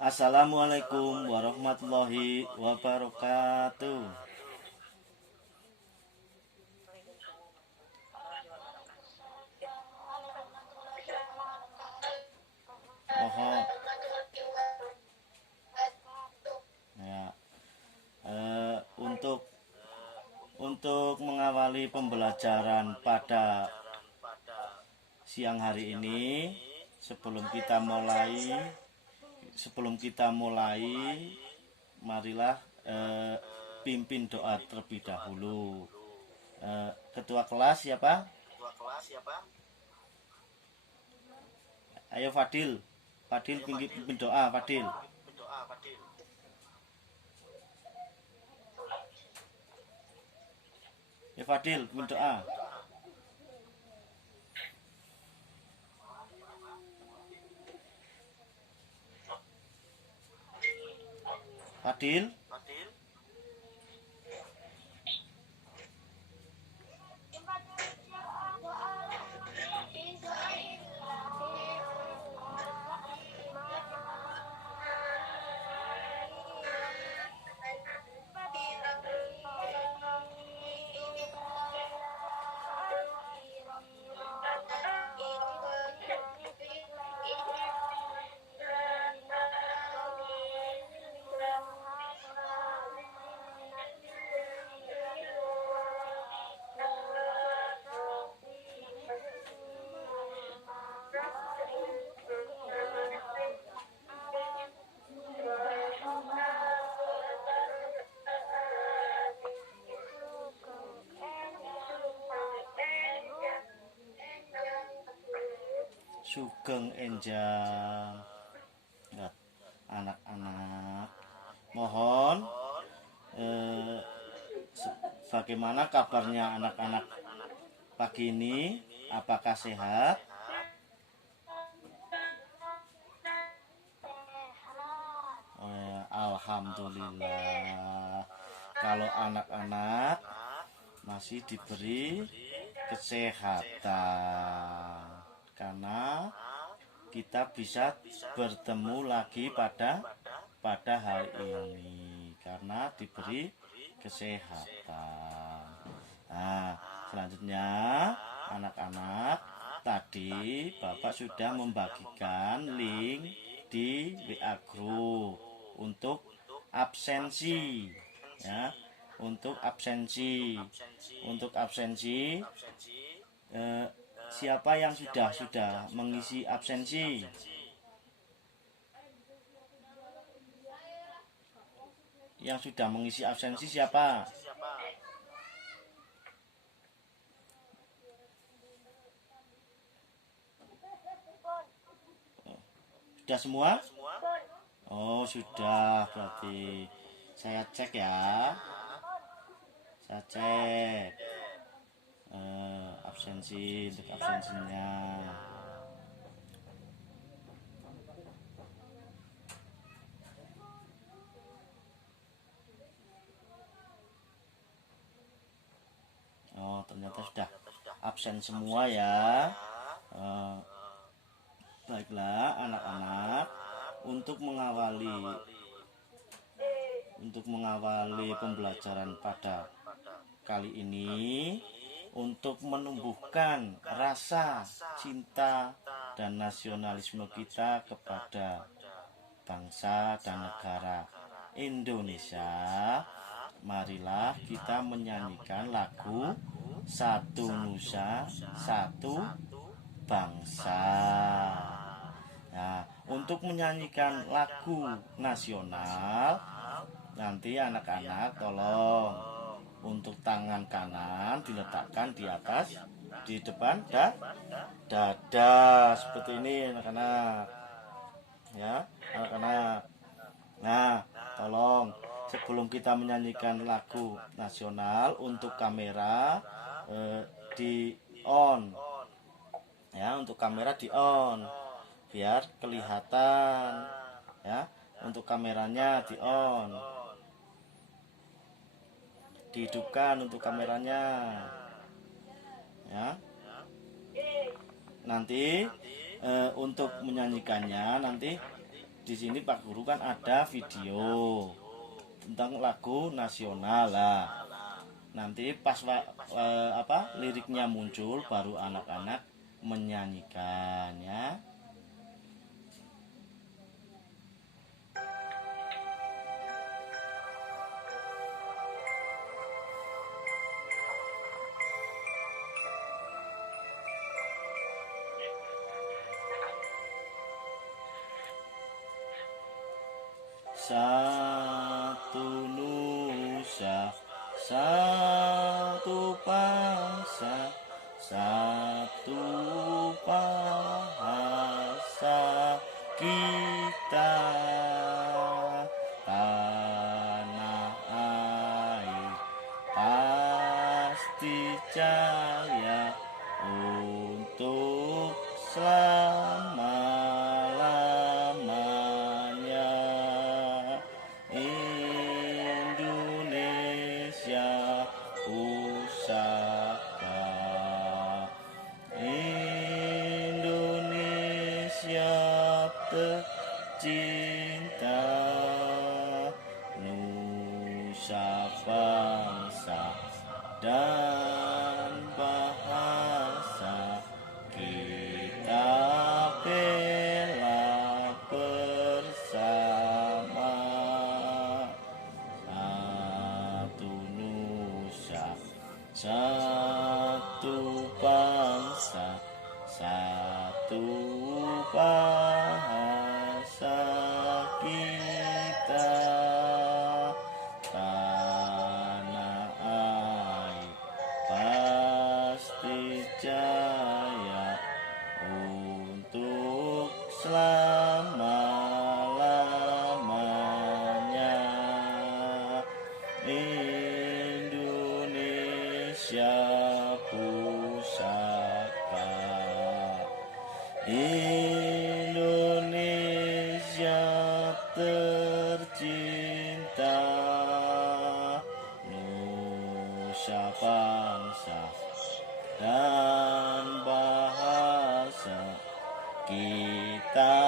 Assalamualaikum warahmatullahi wabarakatuh. Mohon ya, untuk mengawali pembelajaran pada siang hari ini, sebelum kita mulai, marilah pimpin doa terlebih dahulu. Ketua kelas siapa? Ayo Fadil, pimpin doa Fadil. Ya Fadil, pimpin doa. Fadil. Sugeng enjang. Anak-anak, mohon bagaimana kabarnya anak-anak pagi ini? Apakah sehat? Alhamdulillah. Kalau anak-anak masih diberi kesehatan, karena kita bisa bertemu lagi pada hari ini karena diberi kesehatan. Nah, selanjutnya anak-anak, tadi Bapak sudah membagikan link di WA Group untuk absensi, ya. Untuk absensi siapa yang sudah mengisi absensi? Yang sudah mengisi absensi siapa? Sudah semua? Oh, sudah. Berarti saya cek ya. Saya cek absensi, untuk absensinya. Oh, ternyata sudah absen semua ya. Baiklah anak-anak, untuk mengawali pembelajaran pada kali ini, untuk menumbuhkan rasa cinta dan nasionalisme kita kepada bangsa dan negara Indonesia, marilah kita menyanyikan lagu Satu Nusa Satu Bangsa. Nah, untuk menyanyikan lagu nasional, nanti anak-anak tolong untuk tangan kanan diletakkan di depan dada seperti ini anak-anak, ya anak-anak. Nah, tolong sebelum kita menyanyikan lagu nasional, untuk kamera di on, ya, untuk kamera di on biar kelihatan, ya. Untuk kameranya di on, dihidupkan untuk kameranya, ya. Nanti untuk menyanyikannya nanti di sini Pak Guru kan ada video tentang lagu nasional lah. Nanti pas liriknya muncul baru anak-anak menyanyikan ya. Satu nusa, satu bangsa, satu bahasa kita, tanah air pasti jaya untuk selama-lamanya. Indonesia pusaka, Indonesia tercinta, nusa bangsa dan bahasa kita bela bersama. Satu nusa, satu bangsa, satu bahasa kita, tanah air pasti jaya untuk selama-lamanya. Indonesia pusaka, Indonesia tercinta, nusa bangsa dan bahasa kita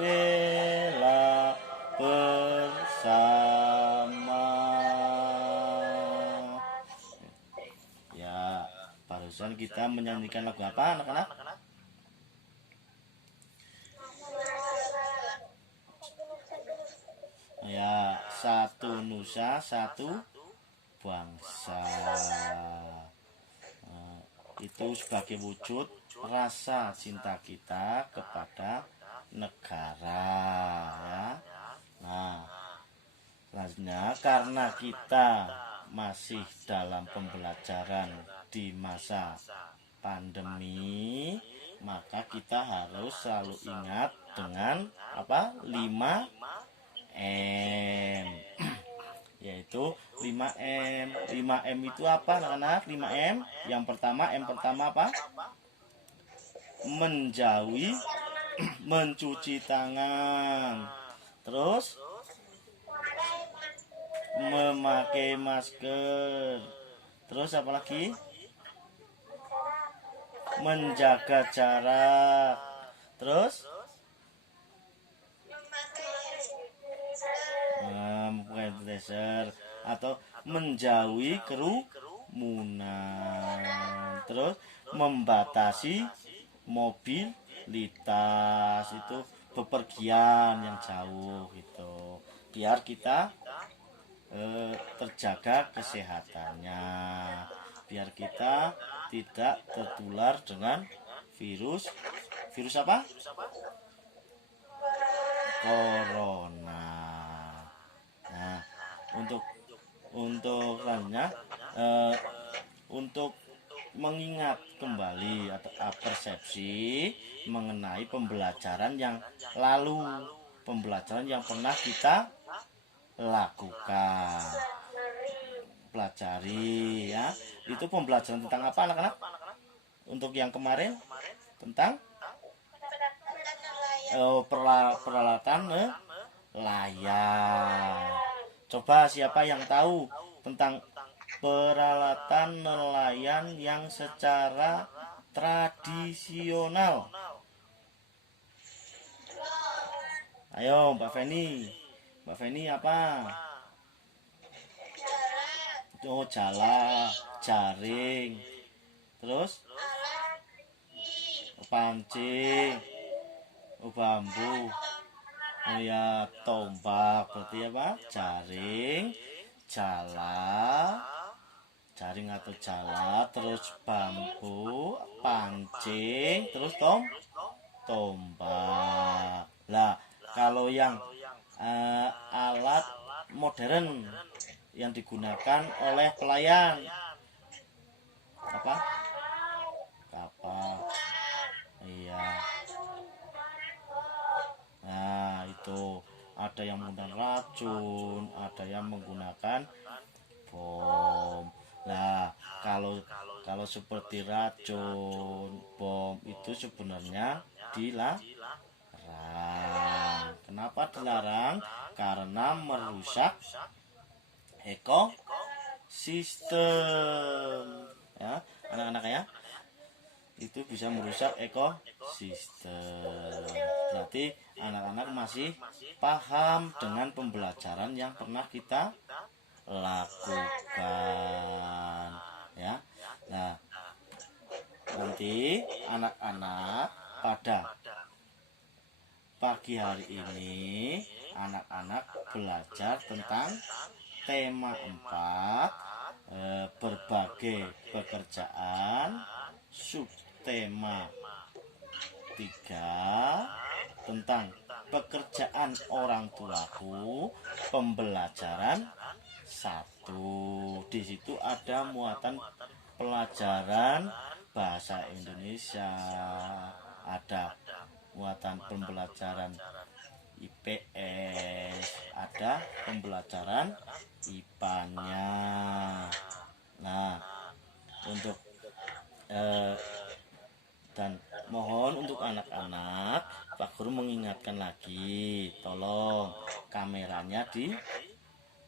bela bersama. Ya, barusan kita menyanyikan lagu apa anak-anak? Ya, satu nusa, satu bangsa. Itu sebagai wujud rasa cinta kita kepada negara ya. Nah, selanjutnya karena kita masih dalam pembelajaran di masa pandemi, maka kita harus selalu ingat dengan 5M. Yaitu 5M. 5M itu apa anak-anak? 5M. Yang pertama, M pertama apa? Menjauhi, mencuci tangan. Terus memakai masker. Terus apa lagi? Menjaga jarak. Terus memakai sanitizer atau menjauhi kerumunan. Terus membatasi mobilitas, itu bepergian yang jauh gitu, biar kita terjaga kesehatannya, biar kita tidak tertular dengan virus apa? Corona. Nah, untuk selanjutnya untuk mengingat kembali atau persepsi mengenai pembelajaran yang lalu, pembelajaran yang pernah kita lakukan, pelajari ya. Itu pembelajaran tentang apa anak-anak? Untuk yang kemarin tentang peralatan nelayan. Coba siapa yang tahu tentang peralatan nelayan yang secara tradisional? Ayo Mbak Feni. Mbak Feni apa? Oh, jala, jaring. Terus pancing, oh, bambu. Oh ya, tombak. Berarti apa? Jaring, jala, jaring atau jala, terus bambu, pancing, terus tombak. Lah, kalau yang alat modern yang digunakan oleh pelayan apa? Kapal. Iya. Nah, itu ada yang menggunakan racun, ada yang menggunakan bom. Nah, kalau kalau seperti racun, bom itu sebenarnya dilarang. Kenapa dilarang? Karena merusak ekosistem. Ya, anak-anak ya. Itu bisa merusak ekosistem. Berarti anak-anak masih paham dengan pembelajaran yang pernah kita lakukan, ya. Nah, nanti anak-anak pada pagi hari ini anak-anak belajar tentang tema 4, berbagai pekerjaan, subtema 3 tentang pekerjaan orang tuaku, pembelajaran 1. Di situ ada muatan pelajaran bahasa Indonesia, ada muatan pembelajaran IPS, ada pembelajaran IPA-nya. Nah, untuk dan mohon untuk anak-anak, Pak Guru mengingatkan lagi, tolong kameranya di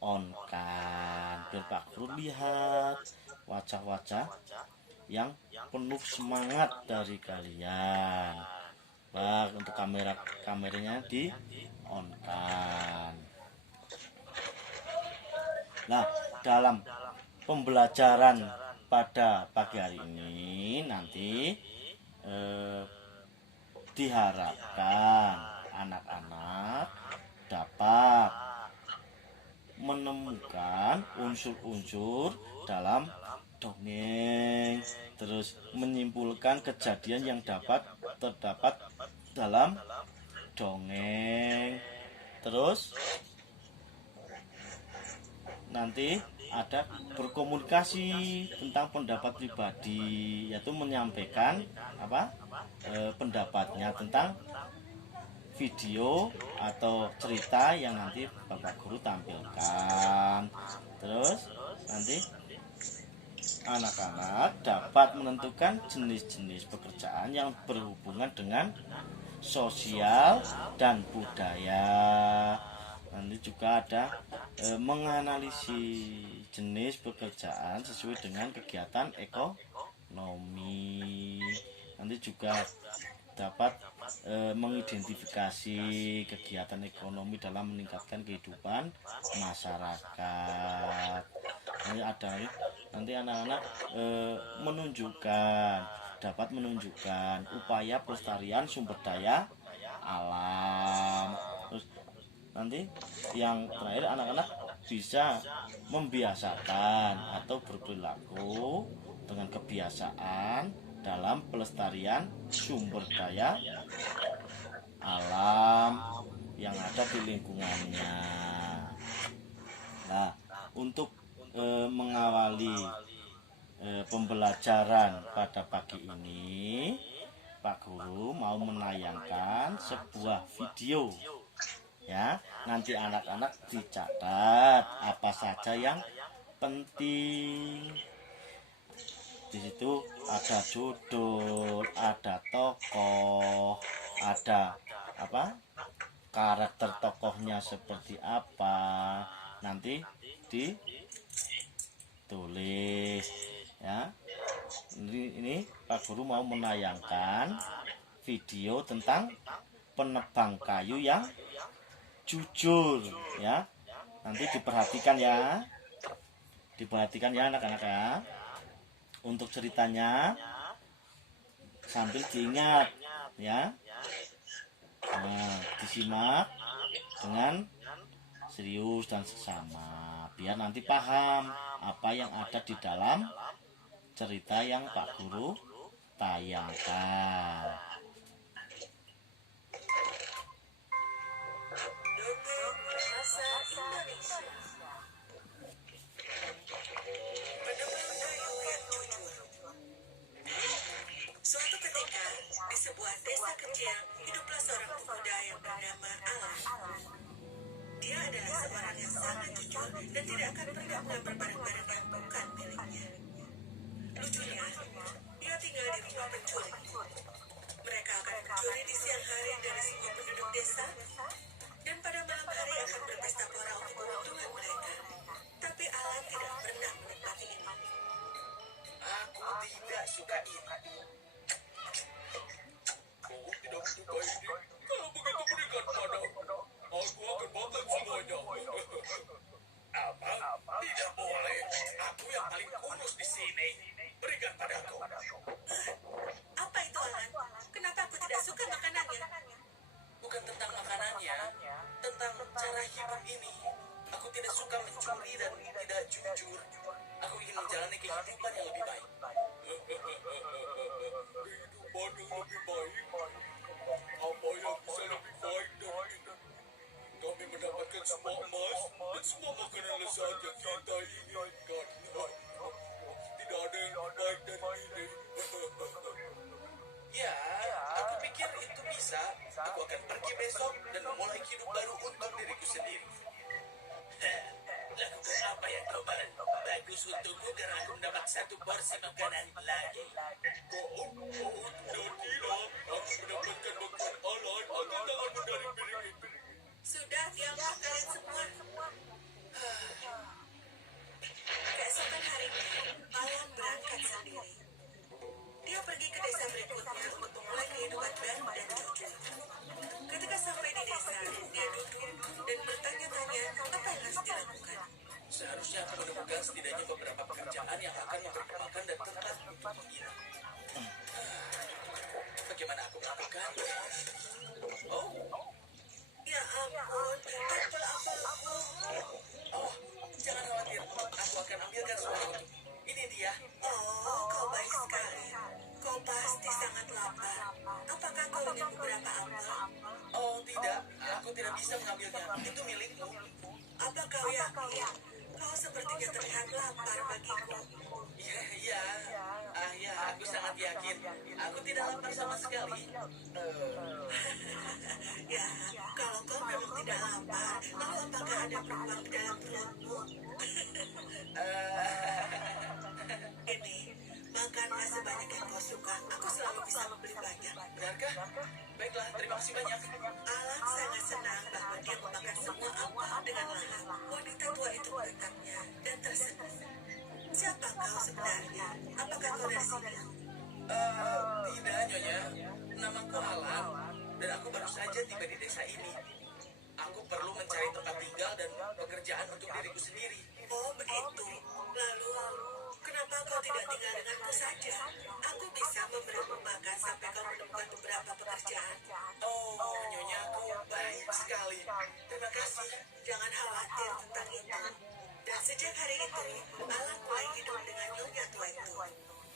on kan biar Pak Guru lihat wajah-wajah yang penuh semangat dari kalian. Bak, untuk kameranya di on kan. Nah, dalam pembelajaran pada pagi hari ini nanti diharapkan anak-anak dapat menemukan unsur-unsur dalam dongeng, terus menyimpulkan kejadian yang terdapat dalam dongeng, terus nanti ada berkomunikasi tentang pendapat pribadi, yaitu menyampaikan pendapatnya tentang video atau cerita yang nanti Bapak Guru tampilkan. Terus nanti anak-anak dapat menentukan jenis-jenis pekerjaan yang berhubungan dengan sosial dan budaya. Nanti juga ada menganalisis jenis pekerjaan sesuai dengan kegiatan ekonomi. Nanti juga dapat mengidentifikasi kegiatan ekonomi dalam meningkatkan kehidupan masyarakat. Nanti anak-anak dapat menunjukkan upaya pelestarian sumber daya alam. Terus nanti yang terakhir anak-anak bisa membiasakan atau berperilaku dengan kebiasaan dalam pelestarian sumber daya alam yang ada di lingkungannya. Nah, untuk mengawali pembelajaran pada pagi ini, Pak Guru mau menayangkan sebuah video. Ya, nanti anak-anak dicatat apa saja yang penting. Di situ ada judul, ada tokoh, ada karakter tokohnya seperti apa. Nanti ditulis, ya. Ini Pak Guru mau menayangkan video tentang penebang kayu yang jujur ya. Nanti diperhatikan ya. Diperhatikan ya anak-anak ya. Untuk ceritanya sambil diingat ya. Nah, disimak dengan serius dan seksama biar nanti paham apa yang ada di dalam cerita yang Pak Guru tayangkan. Dongeng Bahasa Indonesia. Penebang kayu yang jujur. Suatu ketika, di sebuah desa kecil, hiduplah seorang pemuda yang bernama Alan. Dia adalah seorang yang sangat jujur dan tidak akan pernah mengambil barang-barang yang bukan miliknya. Lucunya, dia tinggal di rumah pencuri. Mereka akan mencuri di siang hari dari semua penduduk desa, dan pada malam hari akan berpesta pora untuk keuntungan mereka. Tapi Alan tidak pernah menikmati ini. Aku tidak suka ini. Kau tidak suka ini? Kalau begitu berikan padaku. Aku akan makan semuanya. Apa? Tidak boleh. Aku yang paling kurus di sini. Berikan padaku. Apa itu, Alan? Kenapa aku tidak suka makanannya? Bukan tentang makanannya, tentang cara hidup ini. Aku tidak suka mencuri dan tidak jujur. Aku ingin menjalani kehidupan yang lebih baik. Kehidupan yang lebih baik? Apa yang bisa lebih baik dari ini? Kami mendapatkan semua emas dan semua makanan lezat yang kita inginkan. Tidak ada yang lebih baik dari ini. Ya, aku pikir itu bisa. Aku akan pergi besok dan memulai hidup baru untuk diriku sendiri. Lakukan apa yang kau mau? Bagus untukku karena aku mendapat satu porsi makanan lagi. Kau tidak. Aku mendapatkan makanan Alan. Angkat tanganmu dari piring itu. Sudah, diamlah kalian semua. Keesokan harinya, Alan berangkat sendiri. Dia pergi ke desa berikutnya untuk memulai kehidupan baru dan jujur. Ketika sampai di desa, dia duduk dan bertanya-tanya apa yang harus dilakukan. Seharusnya aku menemukan setidaknya beberapa pekerjaan yang akan memberi makan dan tempat untuk menginap. Bagaimana aku melakukannya? Oh, Ya ampun, apel-apelku. oh, jangan khawatir. Aku akan ambilkan semua untukmu. Ini dia. Oh, kau baik sekali. Kau pasti sangat lapar. Apakah kau ingin beberapa apel? Oh, tidak. Aku tidak bisa mengambilnya. Itu milikmu. Apa kau yakin? Kau sepertinya terlihat lapar bagiku. Ya. Ya, aku sangat yakin. Aku tidak lapar sama sekali. Ya, kalau kau memang tidak lapar, lalu apakah ada peluang di dalam perutmu? Ini, makanlah sebanyak yang kau suka. Aku selalu bisa membeli banyak. Benarkah? Baiklah, terima kasih banyak. Alan sangat senang bahwa dia memakan semua apel dengan lahap. Wanita tua itu menatapnya dan tersenyum. Siapa kau sebenarnya? Apakah kau dari sini? Tidak, Nyonya. Namaku Alan, dan aku baru saja tiba di desa ini. Aku perlu mencari tempat tinggal dan pekerjaan untuk diriku sendiri. Oh, begitu. Lalu, kenapa kau tidak tinggal denganku saja? Aku bisa memberimu makan sampai kau menemukan beberapa pekerjaan. Oh, Nyonya, aku baik sekali. Terima kasih. Jangan khawatir tentang itu. Dan sejak hari itu, Alan mulai hidup dengan nyonya tua itu.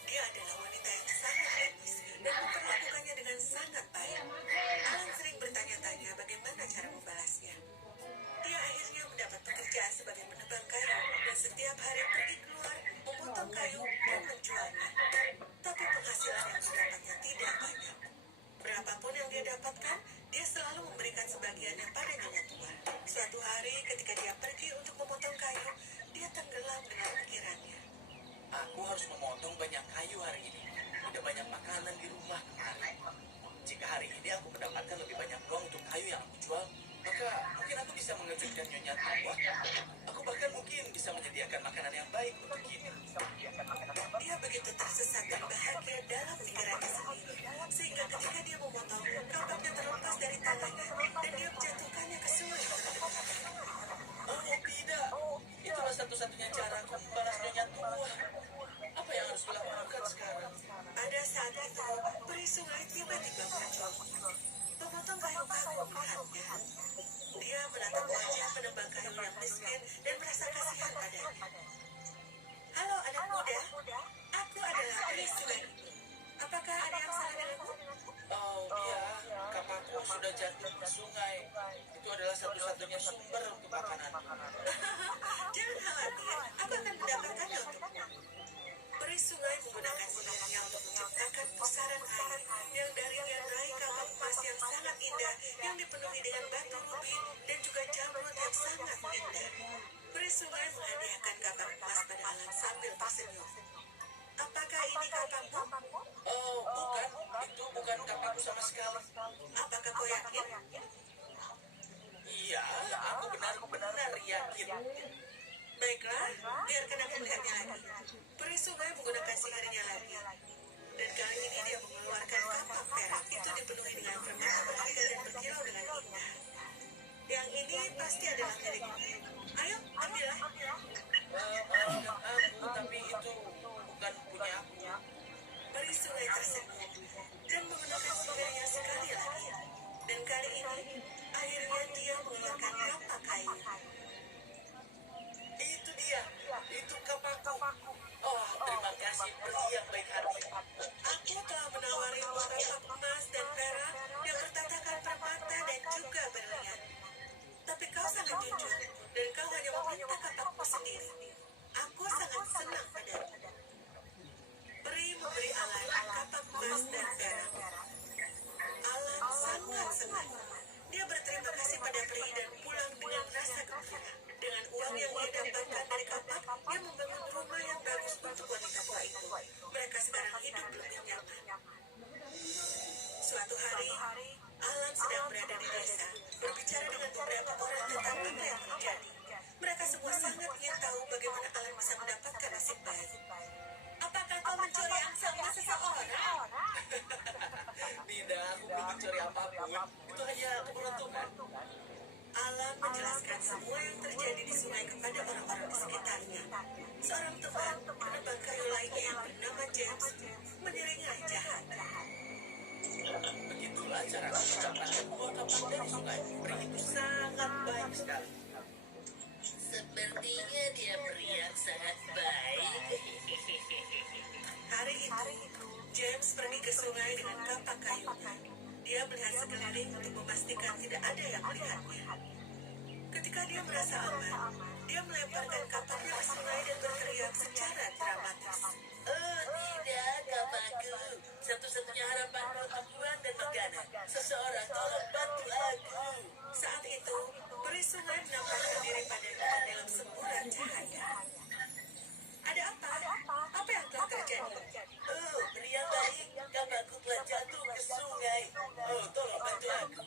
Dia adalah wanita yang sangat etis dan memperlakukannya dengan sangat baik. Alan sering bertanya-tanya bagaimana cara membalasnya. Dia akhirnya mendapat pekerjaan sebagai penebang kayu dan setiap hari pergi keluar, memotong kayu dan menjualnya. Tapi penghasilan yang didapatnya tidak banyak. Berapapun yang dia dapatkan, dia selalu memberikan sebagiannya pada nyonya tua. Suatu hari ketika dia pergi untuk memotong kayu, dia tenggelam dengan pikirannya. Aku harus memotong banyak kayu hari ini. Tidak banyak makanan di rumah kemarin. Jika hari ini aku mendapatkan lebih banyak uang untuk kayu yang aku jual, maka mungkin aku bisa mengejutkan Nyonya tua. Aku bahkan mungkin bisa menyediakan makanan yang baik untuk ini. Dia begitu tersesat dan bahagia dalam pikirannya sendiri, sehingga ketika dia memotong, kapaknya terlepas dari tangannya dan dia menjatuhkannya ke sungai. melihatnya. Dia menatap wajah penebang kayu yang miskin dan merasa kasihan padanya. Halo anak muda, aku adalah peri sungai. Apakah ada yang salah denganku? Oh iya, kapakku sudah jatuh ke sungai. Itu adalah satu-satunya sumber untuk makanan. Jangan khawatir, aku akan mendapatkannya untukmu. Peri sungai menggunakan sihirnya untuk menciptakan pusaran air yang darinya naik kapal emas yang sangat indah yang dipenuhi dengan batu rubi dan juga jamrut yang sangat indah. Peri sungai menghadiahkan kapal emas pada Alan sambil tersenyum. Apakah ini kapakmu? Oh, bukan. Itu bukan kapakku sama sekali. Apakah kau yakin? Iya, aku benar-benar yakin. Baiklah, biarkan aku melihatnya lagi. Peri sungai menggunakan sihirnya lagi. Dan kali ini dia mengeluarkan kapak perak. Itu dipenuhi dengan permata berharga dan berkilau dengan indah. Yang ini pasti adalah milikmu. Ayo, ambillah. Maafkan aku, tapi itu bukan punya aku. Peri sungai tersenyum dan menggunakan sihirnya sekali lagi. Dan kali ini, akhirnya dia mengeluarkan kapak kayu. Itu dia, itu kapakku. Oh, terima kasih peri yang baik hati. Aku telah menawarimu kapak emas dan perak yang bertatakan permata dan juga berlian. Tapi kau sangat jujur dan kau hanya meminta kapakmu sendiri. Aku sangat senang padamu. Peri memberi Alan kapak emas dan perak. Alan sangat senang. Dia berterima kasih pada peri dan pulang dengan rasa gembira. Dengan uang yang ia dapatkan dari kapak, dia membangun rumah yang bagus untuk wanita tua itu. Mereka sekarang hidup lebih nyaman. Suatu hari, Alan sedang berada di desa, berbicara dengan beberapa orang tentang apa yang terjadi. Mereka semua sangat ingin tahu bagaimana Alan bisa mendapatkan nasib baik. Apakah kau mencuri angsa emas seseorang? Tidak, aku belum mencuri apapun. Itu hanya keberuntungan. Alan menjelaskan semua yang terjadi di sungai kepada orang-orang di sekitarnya. Seorang teman, penebang kayu lainnya yang bernama James, menyeringnya jahat. Begitulah cara aku mendapatkan uang kapak dari sungai. Peri itu sangat baik sekali. Sepertinya dia peri yang sangat baik. Hari itu, James pergi ke sungai dengan kapak kayunya. Dia melihat sekeliling untuk memastikan tidak ada yang melihatnya. Ketika dia merasa aman, dia melemparkan kapaknya ke sungai dan berteriak secara dramatis. Oh tidak, kapakku. Satu-satunya harapanku untuk uang dan makanan. Seseorang tolong bantu aku. Saat itu, peri sungai menampakkan diri padanya dalam semburan cahaya. Ada apa? Apa yang telah terjadi? Oh, peri yang baik. Kapakku telah jatuh ke sungai. Oh, tolong bantu aku.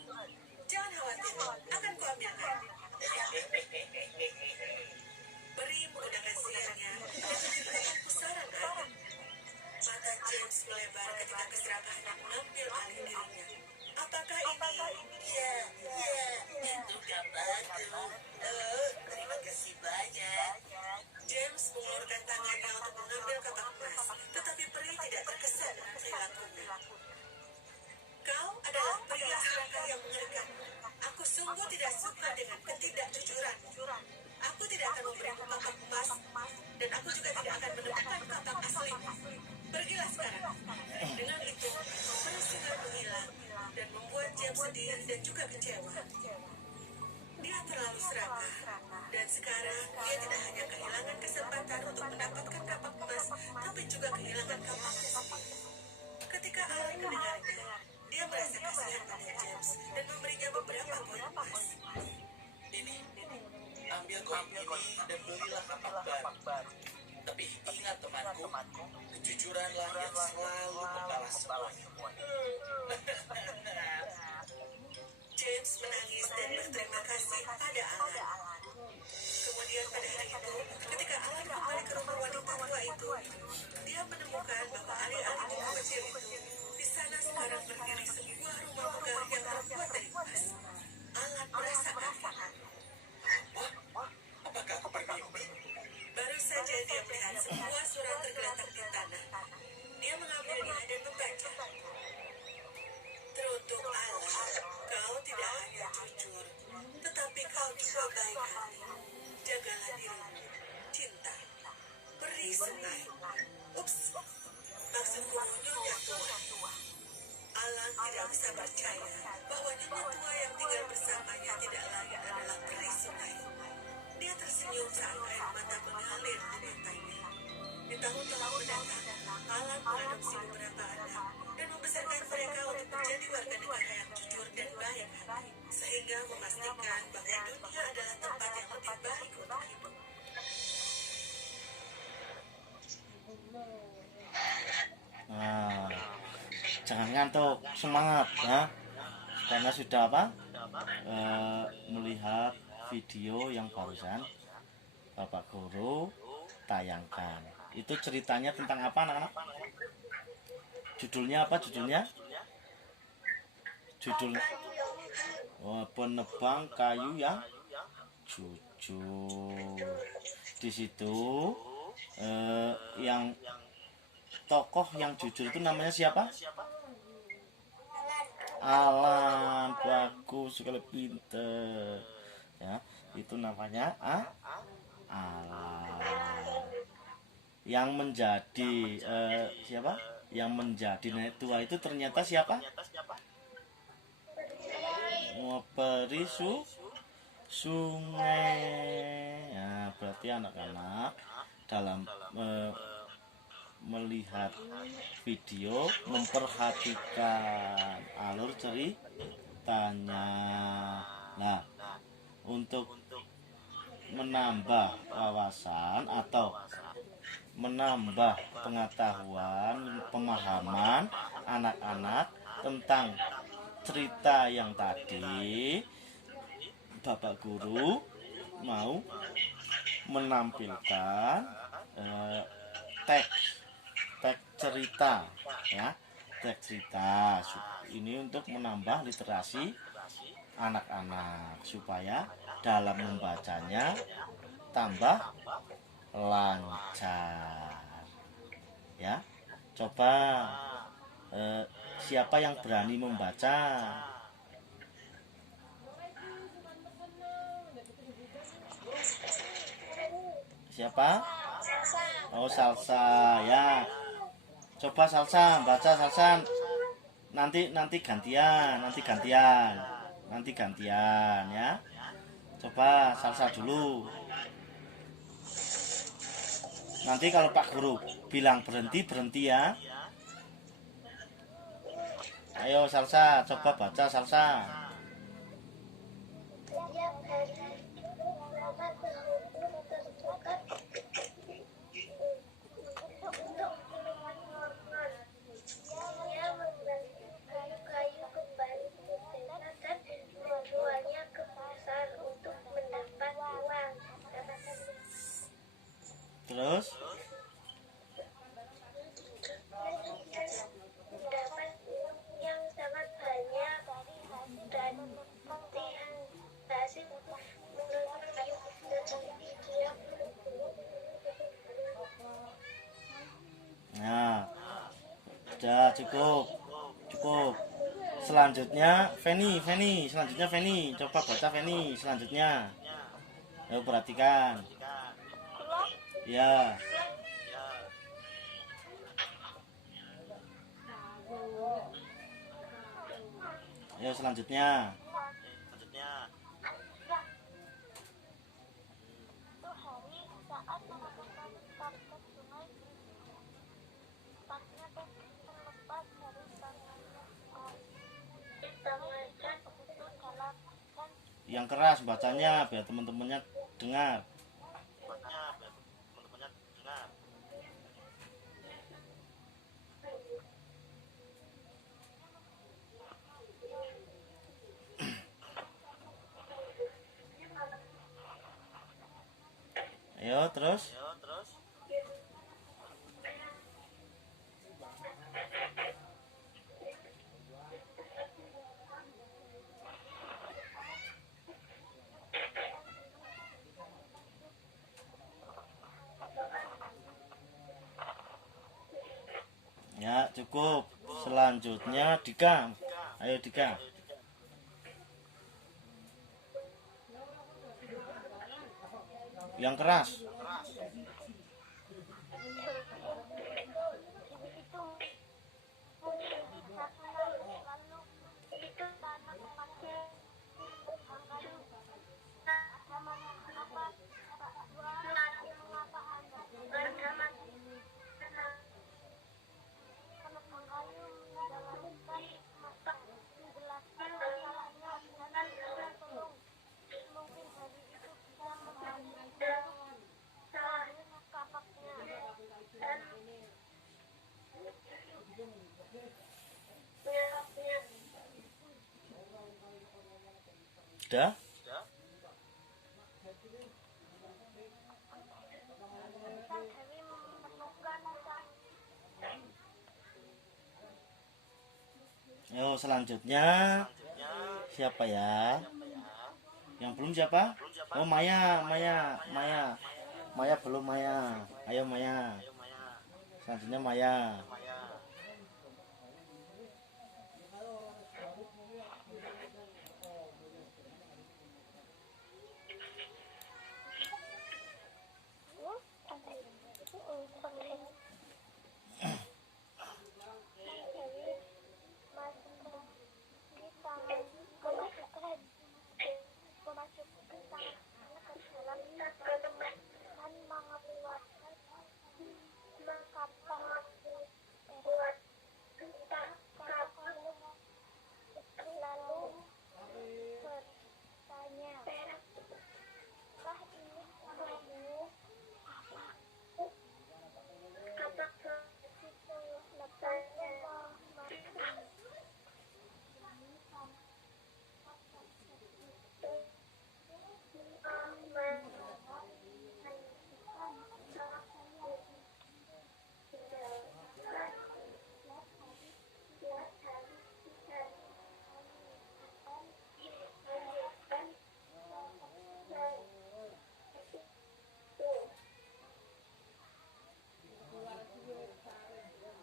Jangan khawatir, akan kuambilkan. Peri menggunakan sihirnya dan menciptakan pusaran air. Mata James melebar ketika keserakahannya mengambil alih dirinya. Apakah ini? Ya, itu kapakku. Oh, terima kasih banyak. James mengulurkan tangannya untuk mengambil kapak emas, tetapi peri tidak terkesan dengan perilakunya. Kau adalah pria serakah yang mengerikan. Aku sungguh tidak suka dengan ketidakjujuranmu. Aku tidak akan memberimu kapak emas, dan aku juga tidak akan menemukan kapak aslimu. Pergilah sekarang. Dengan itu, peri sungai menghilang dan membuat James sedih dan juga kecewa. Dia terlalu serakah, dan sekarang dia tidak hanya kehilangan kesempatan untuk mendapatkan kapak emas, tapi juga kehilangan kapaknya sendiri. Ketika Alan mendengarnya, dia merasa kasihan pada James dan memberinya beberapa koin emas. Ini, ambil koin ini dan belilah kapak baru. Tapi ingat temanku, kejujuranlah yang selalu membalas semuanya. James menangis dan berterima kasih pada Alan. Kemudian pada hari itu, ketika Alan kembali ke rumah wanita tua itu, dia menemukan bahwa alih-alih rumah kecil itu, di sana sekarang berdiri sebuah rumah megah yang terbuat dari emas. Alan merasa kaget. Wah, apakah aku bermimpi? Baru saja dia melihat sebuah surat tergeletak di tanah. Dia mengambilnya dan membaca. Teruntuk Alan, kau tidak hanya jujur tua baik hati, jagalah dirimu. Cinta, peri sungai. Ups, maksudku nyonya tua. Alang tidak bisa percaya bahwa nyonya tua yang tinggal bersamanya tidak lain adalah peri sungai. Dia tersenyum saat air mata mengalir di matanya. Di tahun-tahun mendatang, Alang mengadopsi beberapa anak dan membesarkan mereka untuk menjadi warga negara yang jujur dan baik hati, sehingga memastikan bahwa dunia adalah tempat yang lebih baik untuk hidup. Nah, jangan ngantuk, semangat ya, karena sudah apa? Melihat video yang barusan Bapak Guru tayangkan. Itu ceritanya tentang apa, anak-anak? Judulnya apa? Judulnya penebang kayu yang jujur. Di situ yang tokoh yang jujur itu namanya siapa? Alan. Bagus sekali, pinter ya. Itu namanya Alan. Yang menjadi siapa? Yang menjadi nenek tua itu ternyata siapa? Peri sungai. Ya, berarti anak-anak dalam melihat video memperhatikan alur ceritanya. Nah, untuk menambah wawasan atau menambah pengetahuan, pemahaman anak-anak tentang cerita yang tadi, Bapak Guru mau menampilkan teks cerita ya, teks cerita ini untuk menambah literasi anak-anak supaya dalam membacanya tambah lancar ya. Coba siapa yang berani membaca? Siapa? Oh, Salsa ya. Coba Salsa, baca Salsa. Nanti gantian ya. Coba Salsa dulu. Nanti kalau Pak Guru bilang berhenti ya. Ayo Salsa, coba baca Salsa. Terus yang sangat banyak dan hasil nah, udah cukup. Selanjutnya Feni, coba baca Feni selanjutnya. Ayo perhatikan. Ya. Ayo selanjutnya. Yang keras bacanya biar teman-temannya dengar. Ayo terus. Ya, cukup. Selanjutnya Dika. Ayo Dika. Yang keras. Sudah? Yo, selanjutnya siapa ya? Yang belum siapa? Oh, Maya belum Maya. Ayo Maya. Selanjutnya Maya.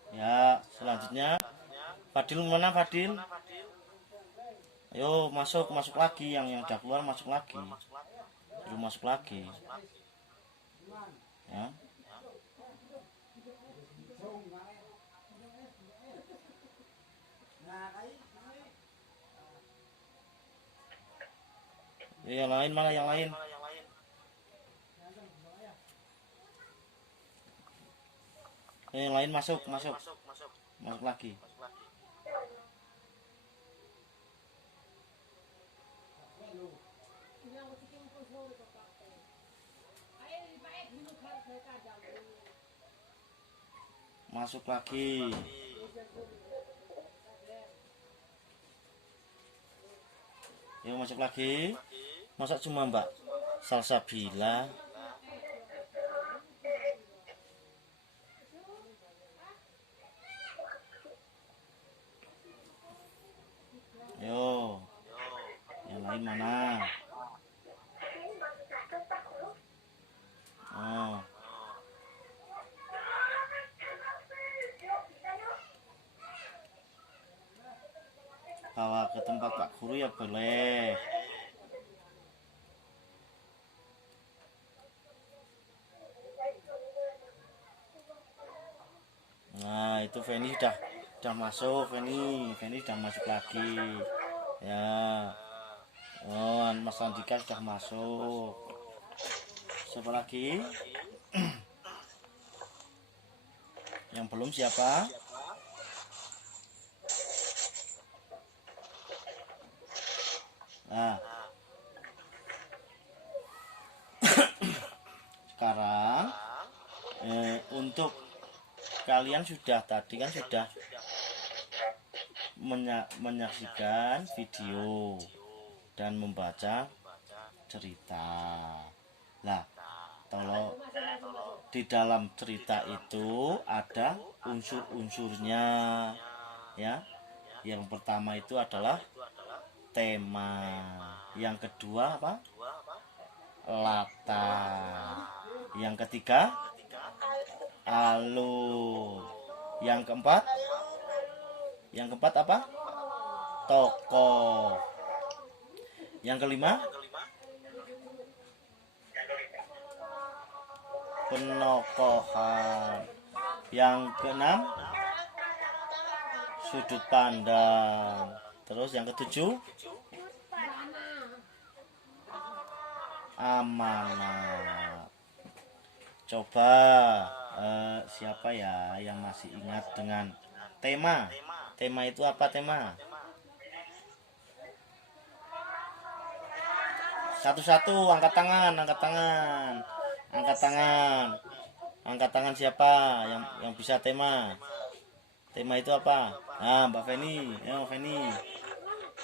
Ya, selanjutnya Fadil mana Fadil? Ayo masuk lagi, yang udah keluar masuk lagi. Suruh masuk lagi. Ya. Ya, yang lain mana yang lain? Yang lain masuk lagi. Masuk lagi. Yuk masuk lagi. Masa cuma Mbak Salsabila? Yo, yang lain mana? Oh, bawa ke tempat Pak Guru ya boleh. Nah, itu Feni udah masuk. Feni udah masuk lagi. Ya. Oh, Mas Andika sudah masuk. Siapa lagi? Yang belum siapa? Nah. Sekarang untuk kalian sudah menyaksikan video dan membaca cerita. Nah, kalau di dalam cerita itu ada unsur-unsurnya, ya. Yang pertama itu adalah tema. Yang kedua apa? Latar. Yang ketiga alur. Yang keempat apa? Tokoh. Yang kelima penokohan. Yang keenam, sudut pandang. Terus yang ketujuh, amanat. Coba siapa ya yang masih ingat dengan tema? Tema itu apa tema? Satu-satu, angkat tangan, angkat tangan, angkat tangan, angkat tangan siapa yang bisa tema? Tema itu apa? Nah, Mbak Feni, ya Feni,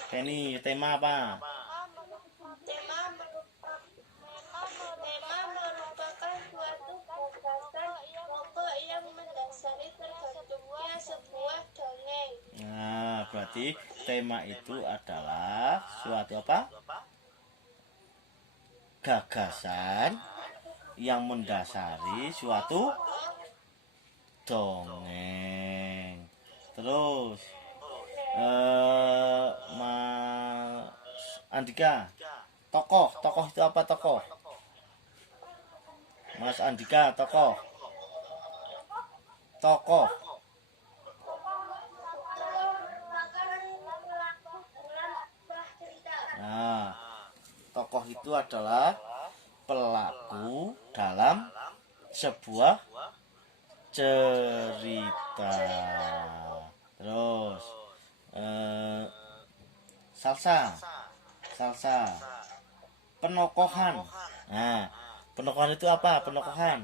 Feni, tema apa? Tema merupakan suatu gagasan pokok yang mendasari terbentuknya sebuah dongeng. Nah, berarti tema itu adalah suatu apa? Gagasan yang mendasari suatu dongeng. Terus Mas Andika, tokoh itu apa tokoh? Mas Andika, tokoh. Nah, tokoh itu adalah pelaku dalam sebuah cerita. Terus salsa, penokohan. Nah, penokohan itu apa? Penokohan.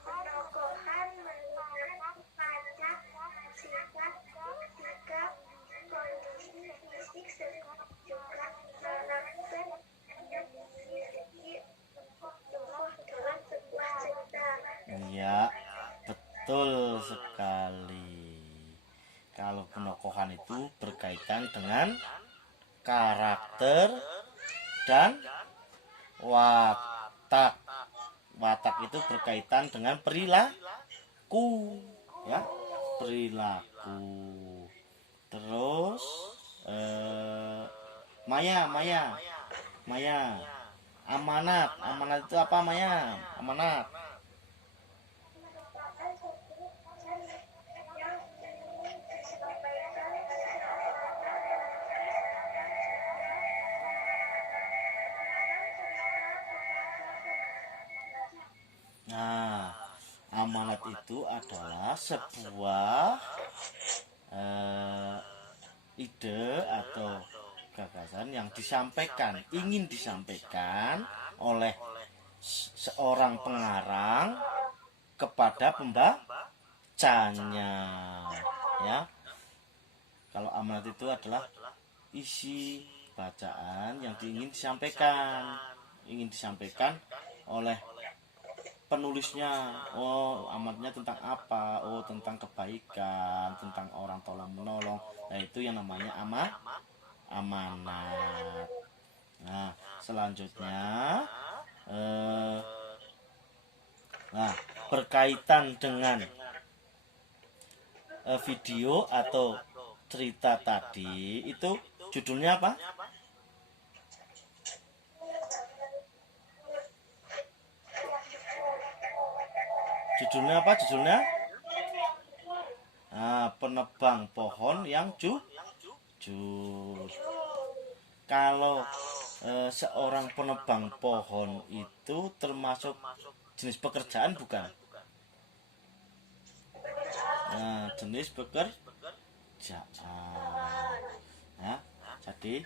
Penokohan melihat pada sifat, sikap, kondisi fisik, serta juga karakter yang dimiliki tokoh dalam sebuah cerita. Iya, betul sekali. Kalau penokohan itu berkaitan dengan karakter dan watak. Watak itu berkaitan dengan perilaku, ya, perilaku. Terus Maya, amanat itu apa Maya? Amanat. Merupakan suatu pesan yang ingin disampaikan Nah, amanat itu adalah sebuah ide atau gagasan yang ingin disampaikan oleh seorang pengarang kepada pembacanya, ya. Kalau amanat itu adalah isi bacaan yang ingin disampaikan oleh penulisnya. Oh, amanatnya tentang apa? Oh, tentang kebaikan, tentang orang tolong menolong. Nah, itu yang namanya amanat. Nah, selanjutnya berkaitan dengan video atau cerita tadi, itu judulnya apa? Judulnya apa? Penebang pohon yang jujur. Kalau seorang penebang pohon itu termasuk jenis pekerjaan bukan? Nah, jenis pekerjaan. Nah, jadi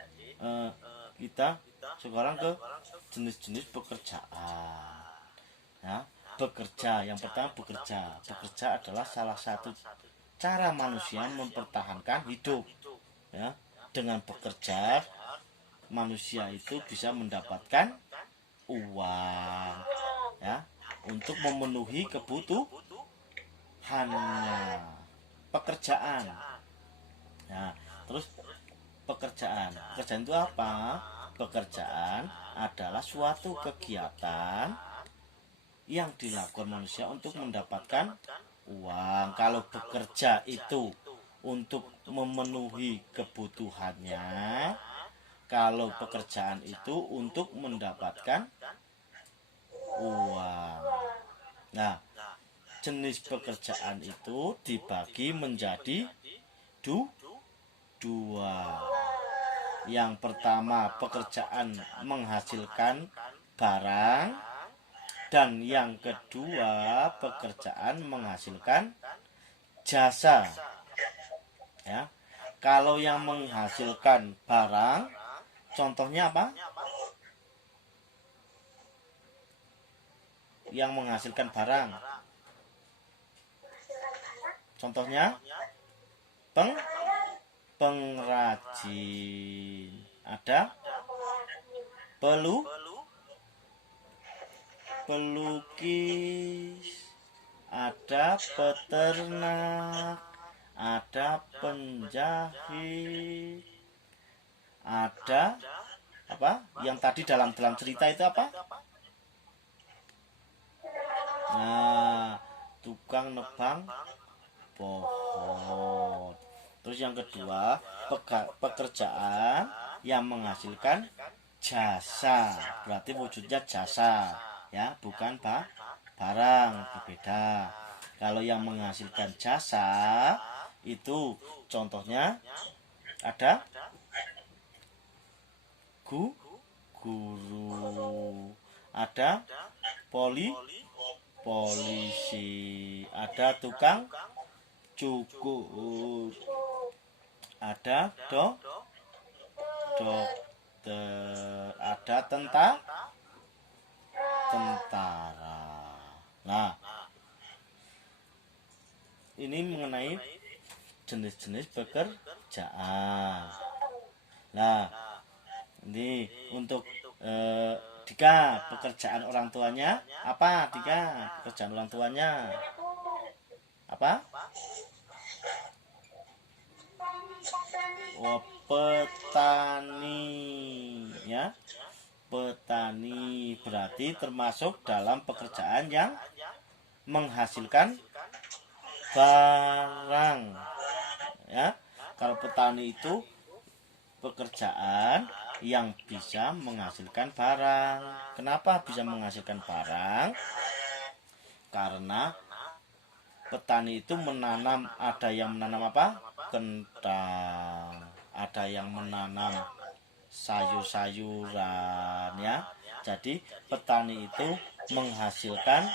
kita sekarang ke jenis-jenis pekerjaan. Nah, bekerja, yang pertama bekerja adalah salah satu cara manusia mempertahankan hidup, ya. Dengan bekerja manusia itu bisa mendapatkan uang, ya, untuk memenuhi kebutuhannya. Pekerjaan. Nah, terus pekerjaan itu apa? Pekerjaan adalah suatu kegiatan yang dilakukan manusia untuk mendapatkan uang. Kalau bekerja itu untuk memenuhi kebutuhannya, kalau pekerjaan itu untuk mendapatkan uang. Nah, jenis pekerjaan itu dibagi menjadi dua. Yang pertama pekerjaan menghasilkan barang, dan yang kedua pekerjaan menghasilkan jasa. Ya. Kalau yang menghasilkan barang, contohnya apa? Yang menghasilkan barang. Contohnya pengrajin. Ada pelukis, ada peternak, ada penjahit, ada apa? Yang tadi dalam cerita itu apa? Nah, tukang nebang pohon. Terus yang kedua, pekerjaan yang menghasilkan jasa. Berarti wujudnya jasa, ya, bukan barang, berbeda. Kalau yang menghasilkan jasa itu contohnya ada guru, ada polisi, ada tukang cukur, ada dokter, ada tentara. Nah, ini mengenai jenis-jenis pekerjaan. Nah, ini untuk Dika, pekerjaan orang tuanya apa? Dika, pekerjaan orang tuanya apa? Oh, petani, ya. Petani berarti termasuk dalam pekerjaan yang menghasilkan barang, ya. Kalau petani itu pekerjaan yang bisa menghasilkan barang. Kenapa bisa menghasilkan barang? Karena petani itu menanam, ada yang menanam apa? Kentang, ada yang menanam sayur-sayuran, ya. Jadi petani itu menghasilkan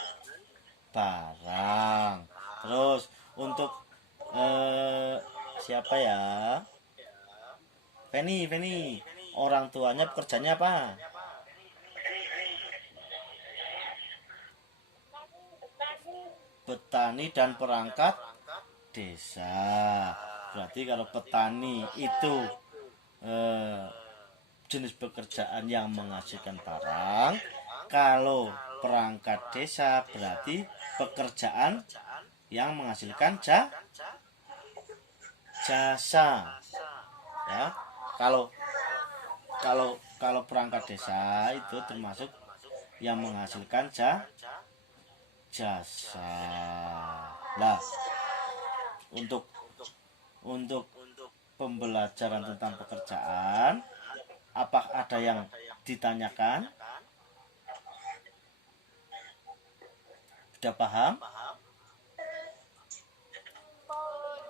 barang. Terus untuk siapa ya? Penny, orang tuanya pekerjaannya apa? Petani dan perangkat desa. Berarti kalau petani itu jenis pekerjaan yang menghasilkan barang. Kalau perangkat desa berarti pekerjaan yang menghasilkan jasa. Ya. Kalau perangkat desa itu termasuk yang menghasilkan jasa. Lah, untuk pembelajaran tentang pekerjaan, apa ada yang ditanyakan? Sudah paham?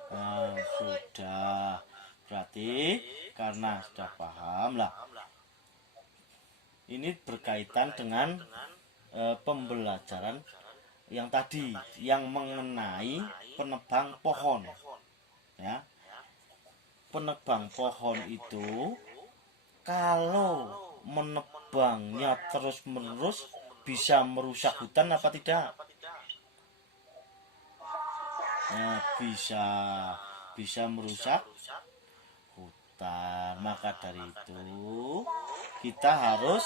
Nah, sudah. Berarti karena sudah paham lah. Ini berkaitan dengan pembelajaran yang tadi, yang mengenai penebang pohon, ya. Penebang pohon itu kalau menebangnya terus-menerus bisa merusak hutan apa tidak? Nah, bisa merusak hutan. Maka dari itu kita harus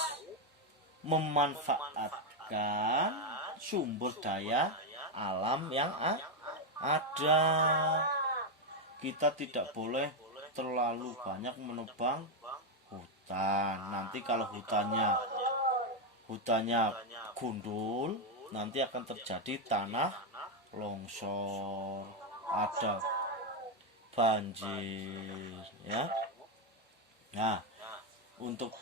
memanfaatkan sumber daya alam yang ada. Kita tidak boleh terlalu banyak menebang hutan. Nanti kalau hutannya gundul, nanti akan terjadi tanah longsor, ada banjir, ya. Nah, untuk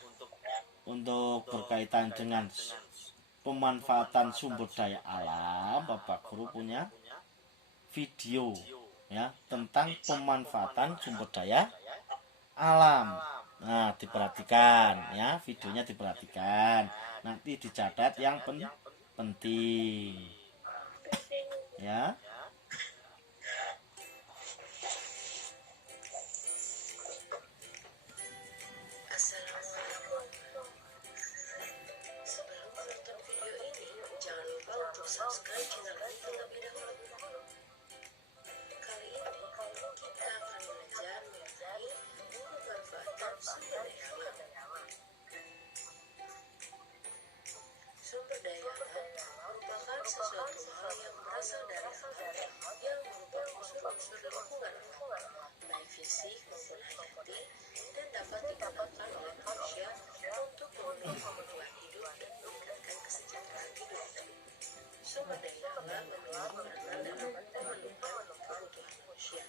berkaitan dengan pemanfaatan sumber daya alam, Bapak Guru punya video ya tentang pemanfaatan sumber daya alam. Nah, diperhatikan ya, videonya diperhatikan. Nanti dicatat yang penting. Ya. Assalamualaikum. Sebelum menonton video ini, jangan lupa untuk subscribe channel ini terlebih dahulu. Kali ini kita akan belajar mengenai pemanfaatan sumber daya alam. Sumber daya alam merupakan sesuatu hal yang berasal dari alam yang merupakan unsur-unsur lingkungan alam, baik fisik maupun hayati, dan dapat digunakan oleh manusia untuk memenuhi kebutuhan hidup dan meningkatkan kesejahteraan hidup. Sumber daya alam memiliki peranan dalam pemenuhan kebutuhan manusia.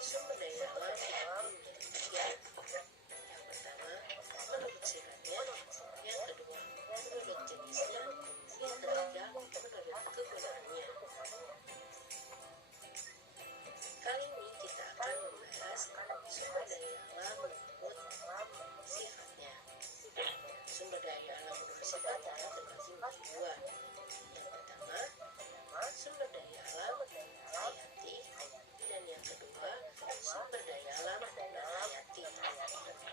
Sumber daya alam dibagi menjadi tiga. Yang pertama, menurut sifatnya. Yang kedua, menurut jenisnya. Yang ketiga, menurut kegunaannya. Kali ini kita akan membahas sumber daya alam menurut sifatnya. Sumber daya alam menurut sifatnya terbagi menjadi dua. Yang pertama, sumber daya alam hayati, dan yang kedua, sumber daya alam non-hayati.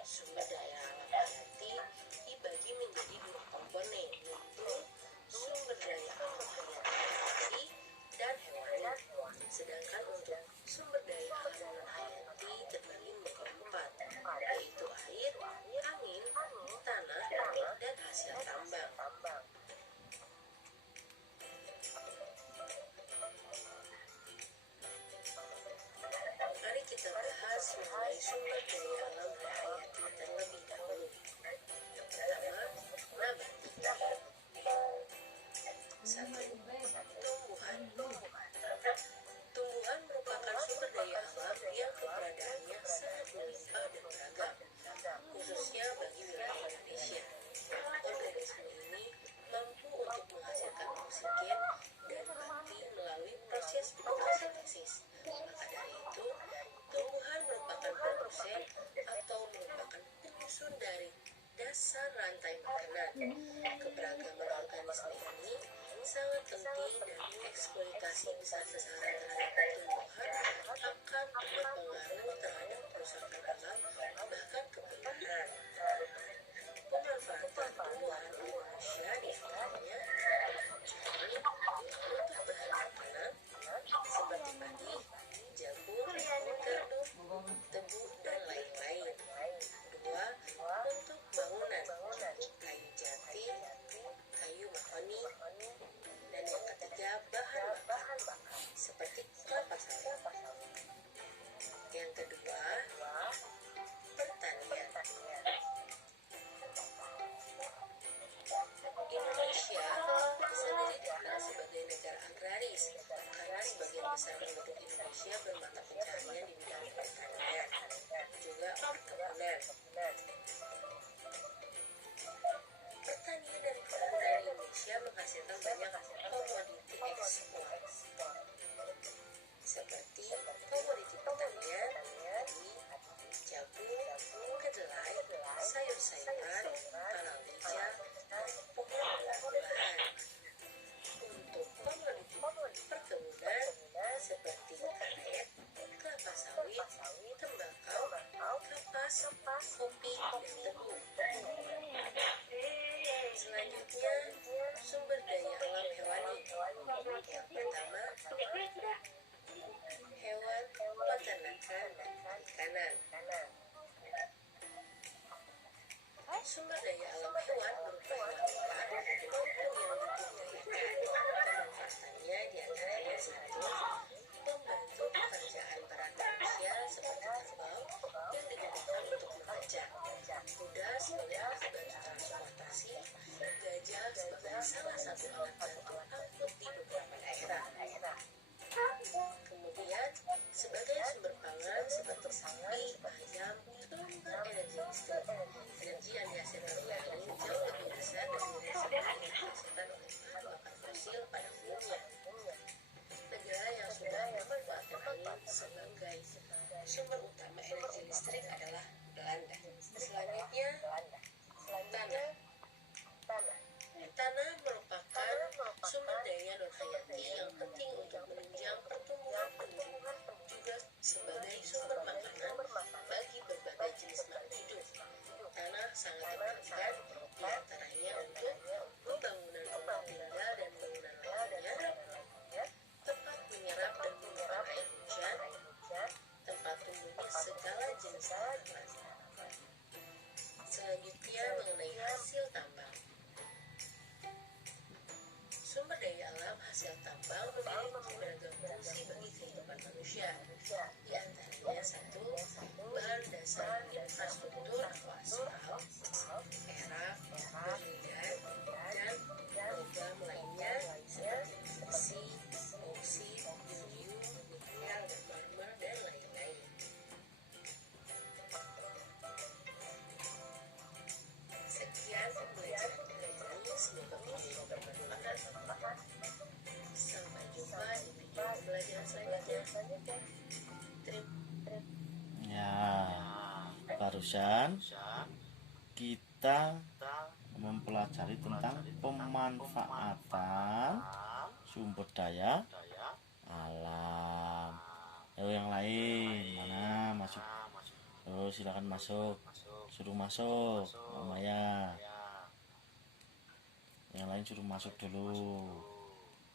Sumber daya alam hayati dibagi menjadi dua komponen, yaitu sumber daya alam hayati dan hewani. Sedangkan untuk sumber daya alam non-hayati terbagi menjadi empat, yaitu air, angin, tanah, dan hasil tambang. Mari kita bahas mengenai sumber daya alam hayati terlebih dahulu. Yang pertama, nabati. Satu, tumbuhan. Tumbuhan merupakan sumber daya alam yang keberadaannya sangat melimpah dan beragam, khususnya bagi wilayah Indonesia. Organisme ini mampu untuk menghasilkan oksigen dan mati melalui proses fotosintesis. Maka dari itu, tumbuhan merupakan produsen atau merupakan penyusun dari dasar rantai makanan. Keberagaman organisme ini sangat penting dan eksploitasi besar-besaran terhadap tumbuhan akan berpengaruh terhadap kerusakan alam, bahkan kepunahan. Pemanfaatan tumbuhan oleh manusia diantaranya untuk bahan makanan seperti padi, jagung, gandum, tebu, dan lain-lain. Dua, untuk bangunan, kayu jati, kayu mahoni, dan yang ketiga bahan makan seperti kelapa sawit. Selanjutnya mengenai hasil tambang. Sumber daya alam hasil tambang memiliki beragam fungsi bagi kehidupan manusia. Di antaranya satu, bahan dasar infrastruktur atau aspal, perak, berlian, dan logam lainnya seperti besi, bauksit, aluminium, nikel, dan marmer, dan lain-lain. Sekian pembelajaran kali ini, semoga video bermanfaat. Sampai jumpa di video pembelajaran selanjutnya. Ya, barusan kita mempelajari tentang pemanfaatan sumber daya alam. Yang lain mana masuk? Silakan masuk. Suruh masuk, Maya. Yang lain suruh masuk dulu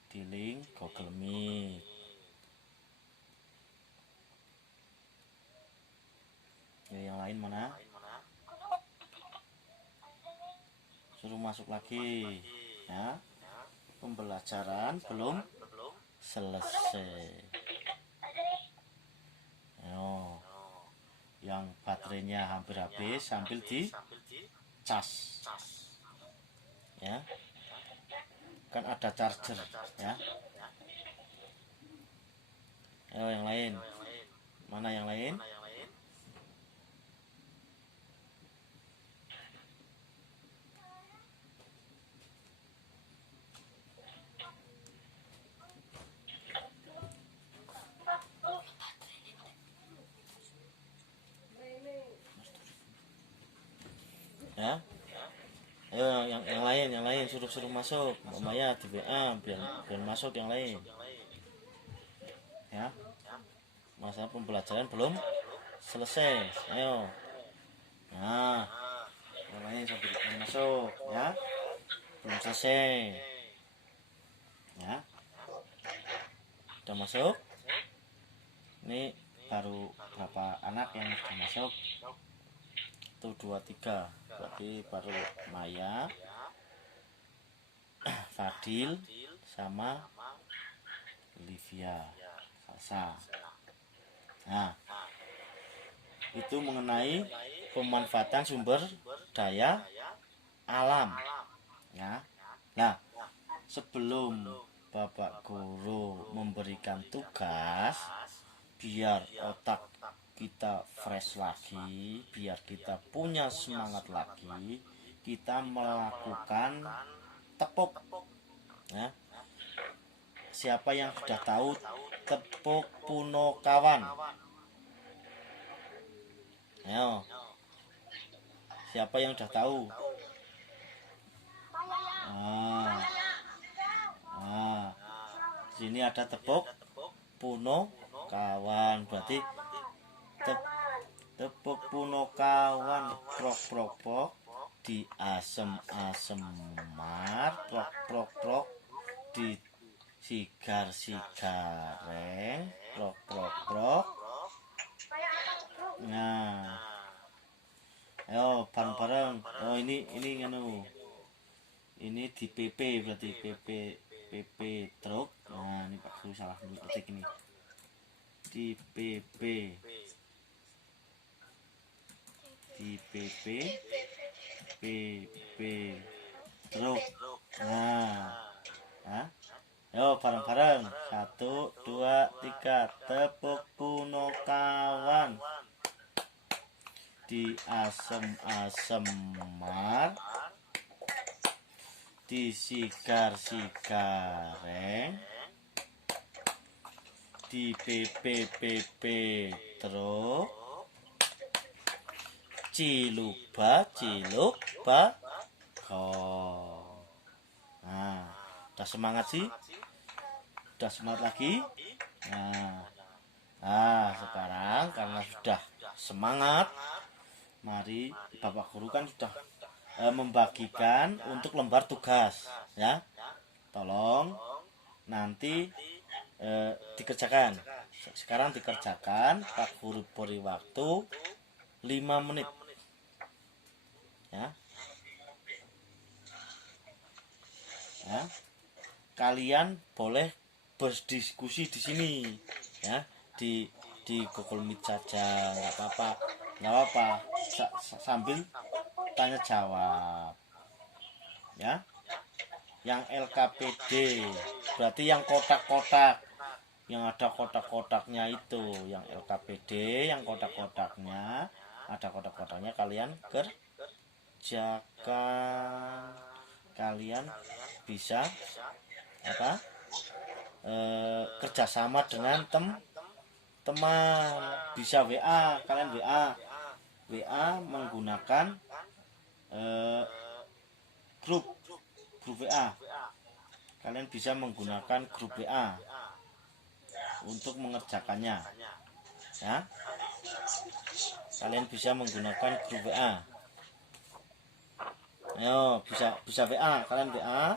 di link Google Meet. Yang lain mana? Suruh masuk lagi, ya. Pembelajaran belum selesai. Ayo. Yang baterainya hampir habis sambil di cas, ya. Kan ada charger, ya. Ayo yang lain. Mana yang lain? Ya. Ayo yang lain suruh masuk. Maya di WA biar masuk yang lain. Ya. Masa pembelajaran belum selesai. Ayo. Nah, yang lain sambil masuk, ya. Belum selesai. Ya. Sudah masuk? Ini baru berapa anak yang sudah masuk? 1, 2, 3. Berarti baru Maya, Fadil, sama Olivia, Salsa. Nah, itu mengenai pemanfaatan sumber daya alam, ya. Nah, sebelum Bapak Guru memberikan tugas, biar otak kita fresh lagi, biar kita punya semangat lagi, kita melakukan tepuk, ya. Siapa yang sudah tahu tepuk Punokawan? Ayo. Siapa yang sudah tahu? Sini ada tepuk Punokawan, berarti tepuk Punokawan, prok prok prok, di asem mar, prok prok prok, di sigar sigareng, prok prok prok. Nah, ayo bareng-bareng. Oh ini nganu. Ini di PP berarti PP truk. Nah, ini Pak Guru salah dulu ketik ini. Di PP truk. Nah. Yo bareng-bareng. 1, 2, 3. Tepuk Punokawan. Di asem mar, di sigar sigareng, di PP truk, ciluk gong. Nah, udah semangat sih? Udah semangat lagi? Nah, sekarang karena sudah semangat, mari Bapak Guru kan sudah membagikan untuk lembar tugas, ya. Tolong nanti dikerjakan. Sekarang dikerjakan, Pak Guru beri waktu 5 menit. Ya. Ya. Kalian boleh berdiskusi di sini, ya, di Google Meet saja, nggak apa-apa, sambil tanya jawab, ya. Yang LKPD berarti yang kotak-kotak, yang ada kotak-kotaknya itu, yang LKPD, yang kotak-kotaknya ada kotak-kotaknya kalian kerjakan. Kalian bisa apa? Kerjasama dengan teman, bisa WA, kalian WA menggunakan grup WA. Kalian bisa menggunakan grup WA untuk mengerjakannya, ya. Kalian bisa menggunakan grup WA. Ayo, bisa WA, kalian WA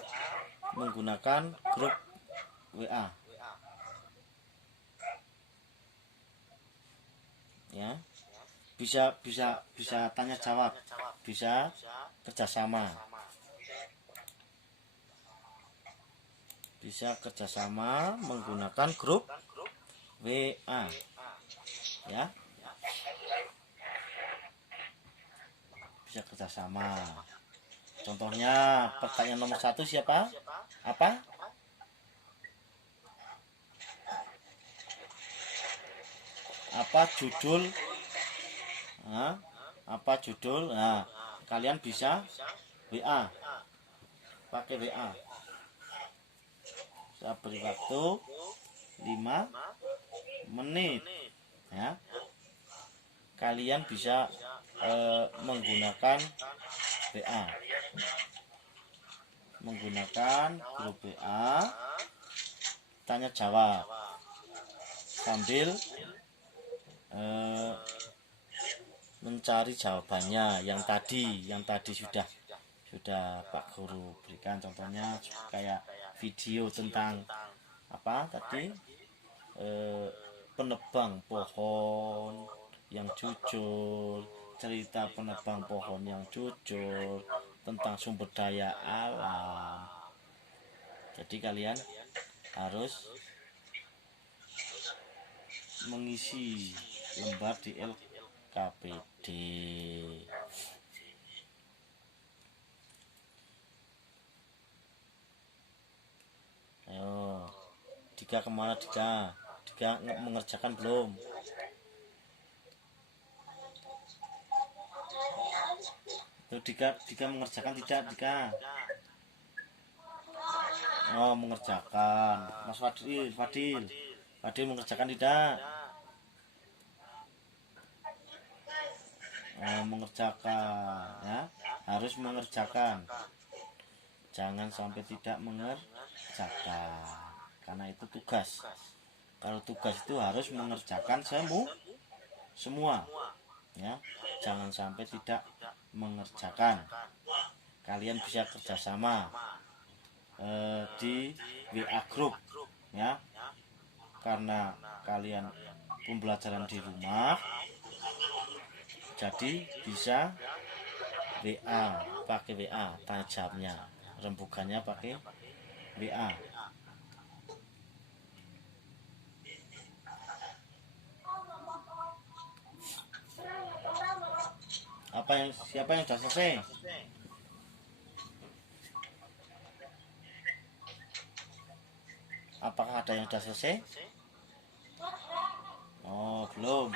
menggunakan grup WA, ya. Bisa tanya jawab, bisa kerjasama, menggunakan grup WA, ya. Bisa kerjasama. Contohnya pertanyaan nomor 1 siapa? Apa? Apa judul? Apa judul? Nah, kalian bisa WA, pakai WA. Saya beri waktu 5 menit, ya. Kalian bisa menggunakan WA, menggunakan grup WA, tanya jawab sambil mencari jawabannya yang tadi sudah Pak Guru berikan. Contohnya kayak video tentang apa tadi, penebang pohon yang jujur, cerita penebang pohon yang jujur tentang sumber daya alam. Jadi kalian harus mengisi lembar di LKPD. Ayo, Dika kemana Dika? Dika mengerjakan belum? Tuh Dika mengerjakan tidak Dika? Oh, mengerjakan. Mas Fadil mengerjakan tidak? Oh, mengerjakan, ya. Harus mengerjakan. Jangan sampai tidak mengerjakan, karena itu tugas. Kalau tugas itu harus mengerjakan semua, ya. Jangan sampai tidak mengerjakan. Kalian bisa kerjasama di WA group, ya. Karena kalian pembelajaran di rumah, jadi bisa WA, pakai WA, tanya jawabnya, rembukannya pakai WA. Siapa yang sudah selesai? Apakah ada yang sudah selesai? Oh, belum.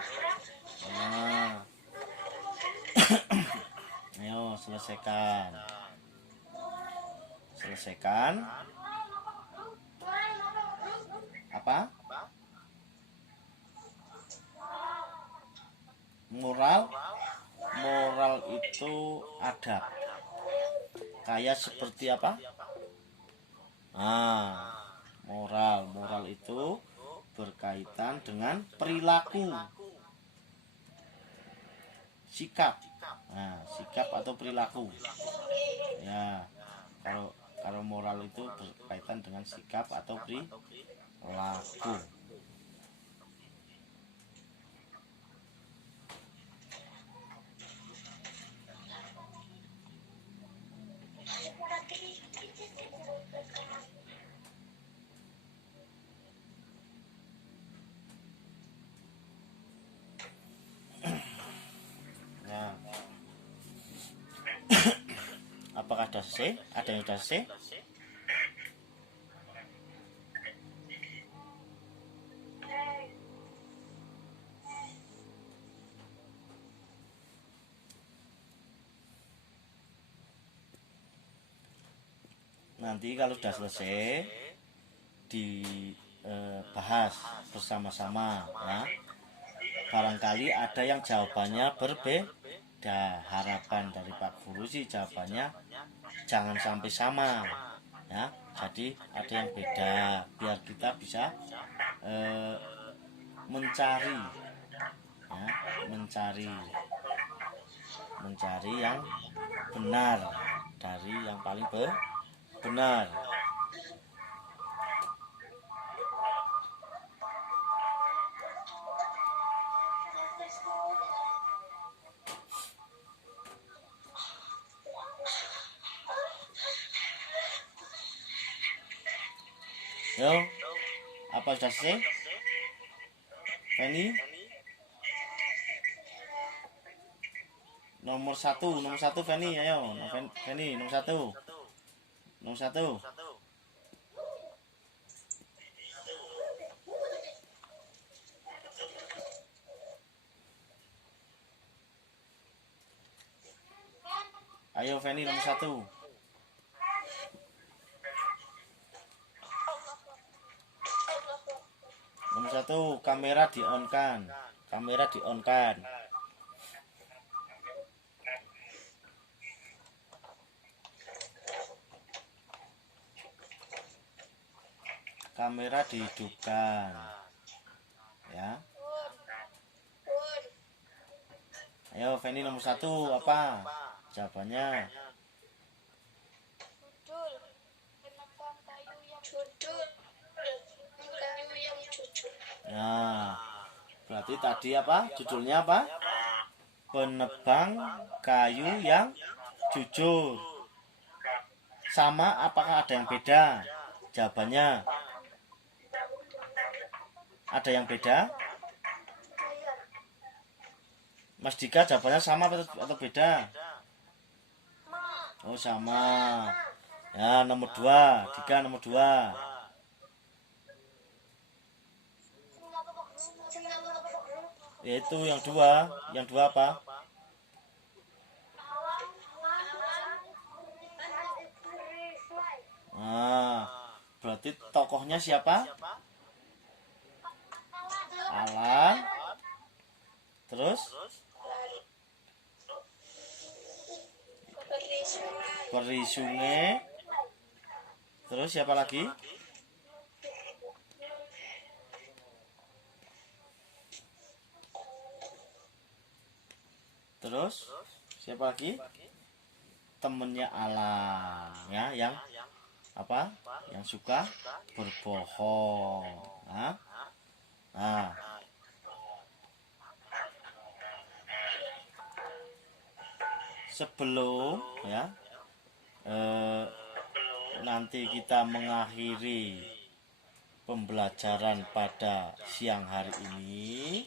Nah. Ayo selesaikan. Apa? Moral itu adab. Kayak seperti apa? Moral itu berkaitan dengan perilaku, sikap. Nah, sikap atau perilaku. Ya, kalau moral itu berkaitan dengan sikap atau perilaku. sudah selesai? Ada yang sudah selesai? Nanti kalau sudah selesai dibahas bersama-sama ya. Barangkali ada yang jawabannya berbeda. Harapan dari Pak Guru sih jawabannya jangan sampai sama ya. Jadi ada yang beda biar kita bisa mencari ya, mencari yang benar dari yang paling benar. Yo, apa sudah selesai? Feni? Nomor satu Feni, ayo. Feni, nomor satu. Ayo Feni, nomor satu. Nomor satu, kamera di-on-kan. Kamera dihidupkan. Ya. Ayo Feni, nomor satu apa? Jawabannya. Nah, berarti tadi apa? Judulnya apa? Penebang kayu yang jujur. Sama apakah ada yang beda? Jawabannya. Ada yang beda? Mas Dika jawabannya sama atau beda? Oh sama. Ya nomor 2. Dika nomor 2. Yaitu yang 2. Yang 2 apa? Nah, berarti tokohnya siapa? Alan. Terus? Peri sungai. Terus siapa lagi? Terus siapa lagi? Temennya Alan ya, yang apa? Yang suka berbohong. Nah. Sebelum ya nanti kita mengakhiri pembelajaran pada siang hari ini,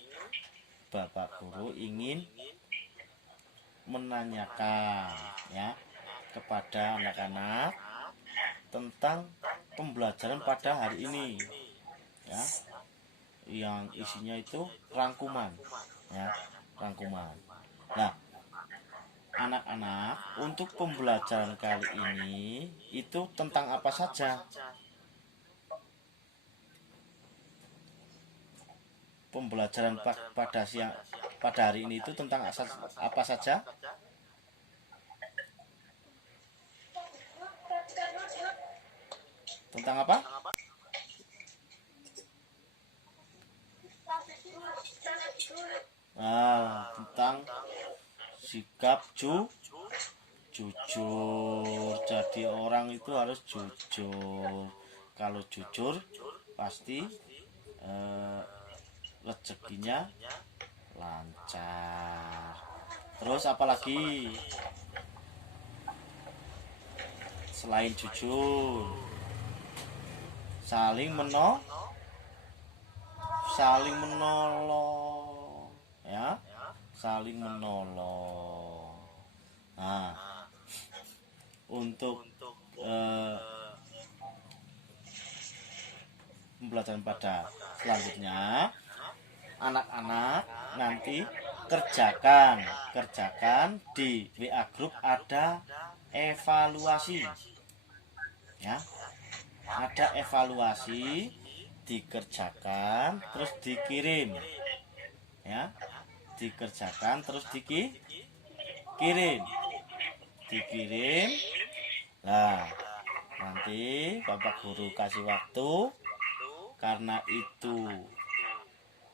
Bapak Guru ingin menanyakan ya kepada anak-anak tentang pembelajaran pada hari ini ya, yang isinya itu rangkuman ya, rangkuman. Nah, anak-anak, untuk pembelajaran kali ini itu tentang apa saja? Pembelajaran pada hari ini itu tentang apa saja? Tentang apa? Tentang sikap jujur. Jadi orang itu harus jujur. Kalau jujur pasti rezekinya lancar. Terus apalagi selain jujur? Saling menolong ya, saling menolong. Nah, untuk pembelajaran pada selanjutnya, anak-anak nanti kerjakan di WA grup ada evaluasi, ya, ada evaluasi, dikerjakan terus dikirim, ya, dikerjakan terus dikirim. Nah, nanti Bapak Guru kasih waktu, karena itu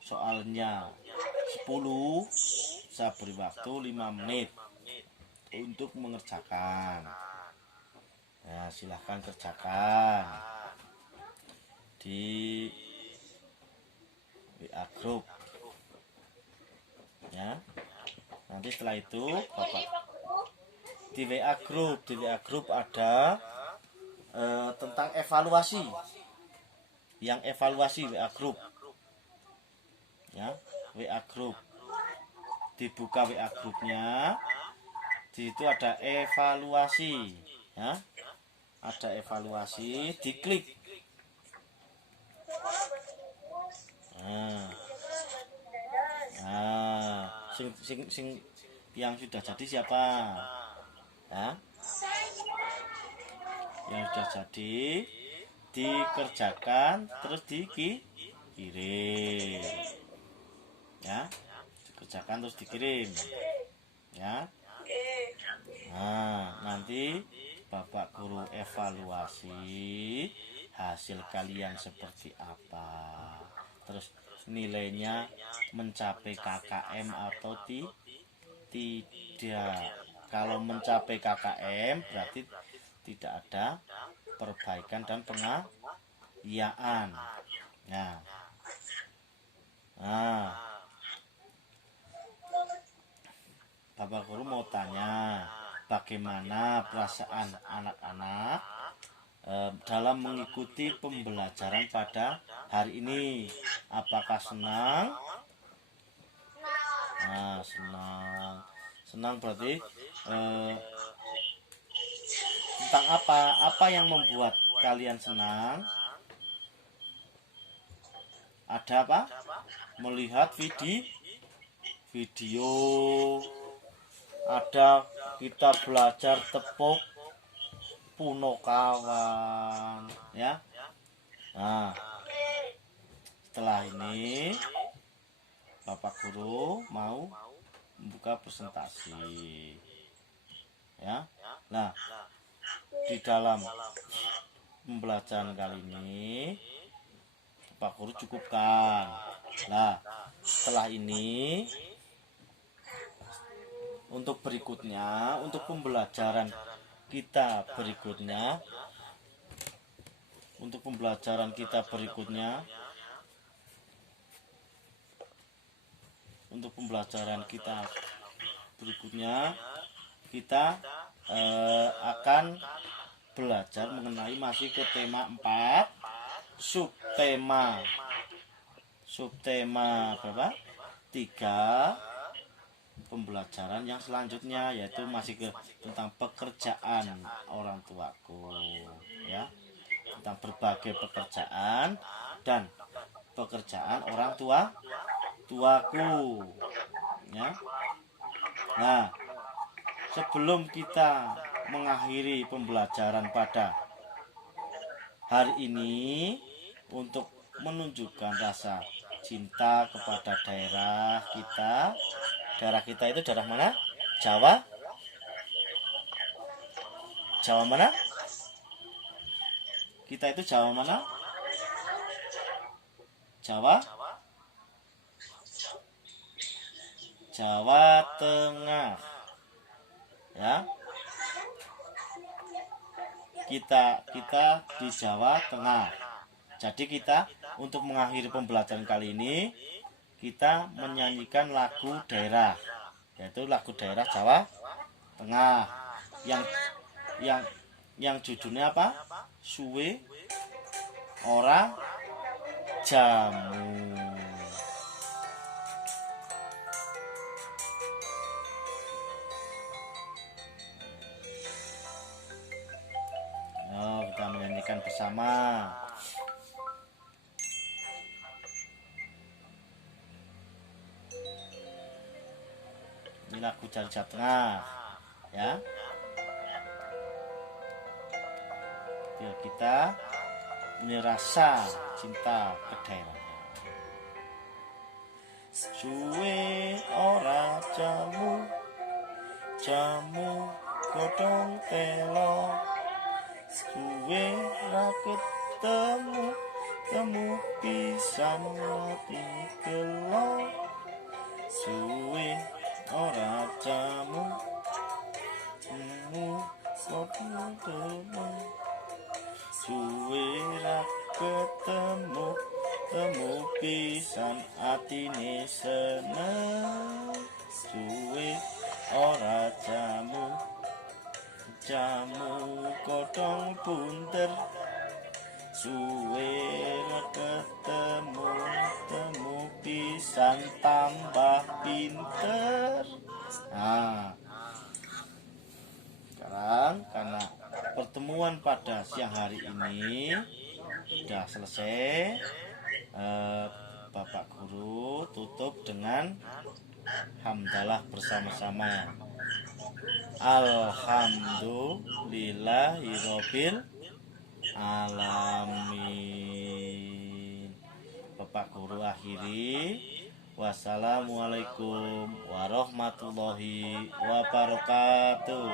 soalnya 10, saya beri waktu 5 menit untuk mengerjakan. Nah, silahkan kerjakan di WA grup, ya. Nanti setelah itu Bapak di WA grup ada tentang evaluasi, yang evaluasi WA grup, ya, WA grup, dibuka WA grupnya, di situ ada evaluasi, ya, ada evaluasi, diklik. Sing yang sudah jadi siapa, ya? Yang sudah jadi dikerjakan terus dikirim, ya, dikerjakan terus dikirim, ya. Nah, nanti Bapak Guru evaluasi hasil kalian seperti apa, terus nilainya mencapai KKM atau tidak. Kalau mencapai KKM berarti tidak ada perbaikan dan pengayaan. Nah, Bapak Guru mau tanya, bagaimana perasaan anak-anak dalam mengikuti pembelajaran pada hari ini? Apakah senang? Nah, senang berarti tentang apa yang membuat kalian senang? Ada apa? Melihat video, ada kita belajar tepuk punokawan, ya. Nah, setelah ini Bapak Guru mau membuka presentasi, ya. Nah, di dalam pembelajaran kali ini Bapak Guru cukupkan. Nah, setelah ini untuk berikutnya, untuk pembelajaran kita berikutnya, kita akan belajar mengenai masih ke tema 4, subtema berapa? 3 pembelajaran yang selanjutnya, yaitu masih ke tentang pekerjaan orang tuaku, ya, tentang berbagai pekerjaan dan pekerjaan orang tuaku, ya. Nah, sebelum kita mengakhiri pembelajaran pada hari ini, untuk menunjukkan rasa cinta kepada daerah kita. Daerah kita itu daerah mana? Jawa mana? Kita itu Jawa mana? Jawa Tengah, ya. Kita di Jawa Tengah. Jadi kita untuk mengakhiri pembelajaran kali ini, kita menyanyikan lagu daerah, yaitu lagu daerah Jawa Tengah, yang judulnya apa? Suwe Ora Jamu. bersama-sama. Ini lagu Cari Jalan Tengah, ya. Biar kita punya rasa cinta ke daerah. Suwe ora jamu godhong telo, suwe ra ketemu pisan ati gelo, suwe ora jamu godhong telo, suwe ra ketemu pisan atine seneng, suwe ora jamu godhong punter, suwe ra ketemu pisan tambah pinter. Nah, sekarang karena pertemuan pada siang hari ini sudah selesai, Bapak Guru tutup dengan hamdalah bersama-sama. Alhamdulillahirabbil alamin. Bapak Guru akhiri. Wassalamualaikum warahmatullahi wabarakatuh.